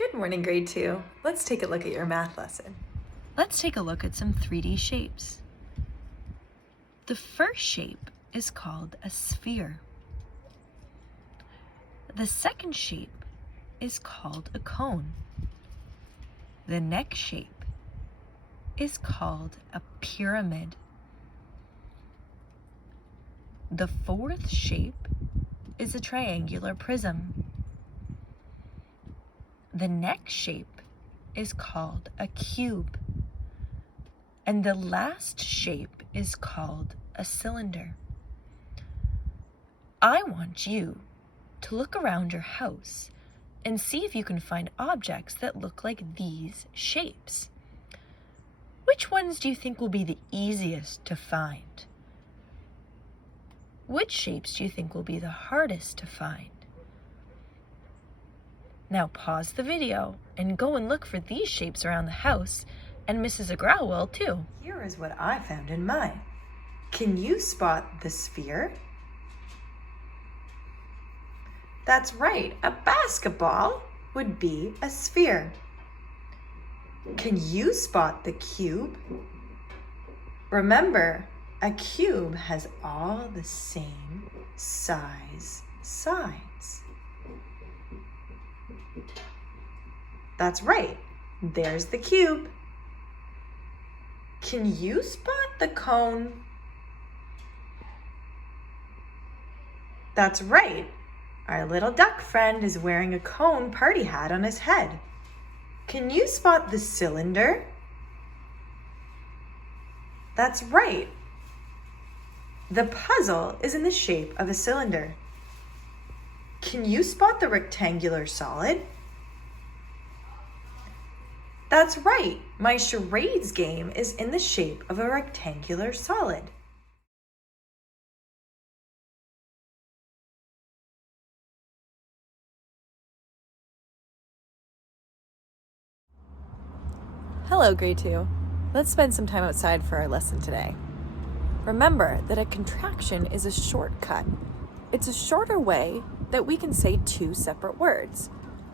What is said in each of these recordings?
Good morning, grade 2. Let's take a look at your math lesson. Let's take a look at some 3D shapes. The first shape is called a sphere. The second shape is called a cone. The next shape is called a pyramid. The fourth shape is a triangular prism. The next shape is called a cube. And the last shape is called a cylinder. I want you to look around your house and see if you can find objects that look like these shapes. Which ones do you think will be the easiest to find? Which shapes do you think will be the hardest to find? Now pause the video and go and look for these shapes around the house, and Mrs. Agrell will too. Here is what I found in mine. Can you spot the sphere? That's right, a basketball would be a sphere. Can you spot the cube? Remember, a cube has all the same size sides. That's right, there's the cube. Can you spot the cone? That's right, our little duck friend is wearing a cone party hat on his head. Can you spot the cylinder? That's right, the puzzle is in the shape of a cylinder. Can you spot the rectangular solid? That's right, my charades game is in the shape of a rectangular solid. Hello, grade 2. Let's spend some time outside for our lesson today. Remember that a contraction is a shortcut. It's a shorter way that we can say two separate words.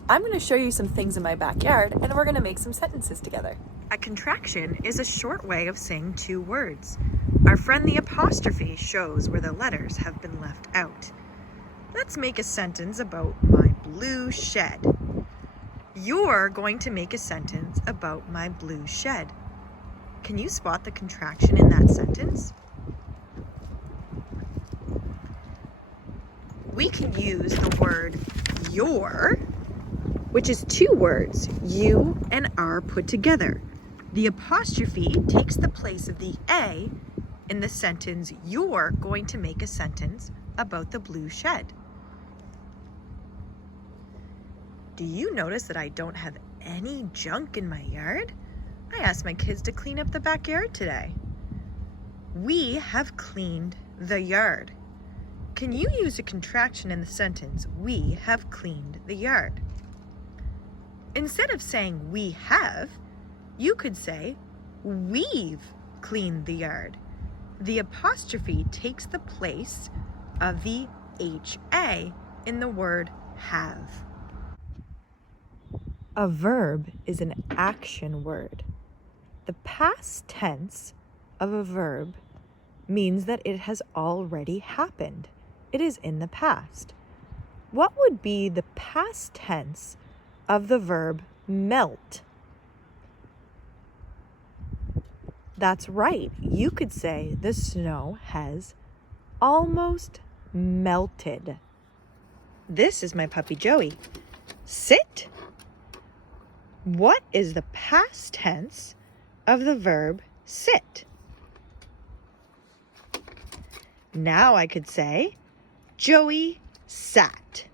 I'm going to show you some things in my backyard and we're going to make some sentences together. A contraction is a short way of saying two words. Our friend the apostrophe shows where the letters have been left out. Let's make a sentence about my blue shed. You're going to make a sentence about my blue shed. Can you spot the contraction in that sentence? We can use the word your, which is two words, you and are put together. The apostrophe takes the place of the A in the sentence, you're going to make a sentence about the blue shed. Do you notice that I don't have any junk in my yard? I asked my kids to clean up the backyard today. We have cleaned the yard. Can you use a contraction in the sentence, we have cleaned the yard? Instead of saying we have, you could say we've cleaned the yard. The apostrophe takes the place of the HA in the word have. A verb is an action word. The past tense of a verb means that it has already happened. It is in the past. What would be the past tense of the verb melt? That's right. You could say the snow has almost melted. This is my puppy Joey. Sit. What is the past tense of the verb sit? Now I could say Joey sat.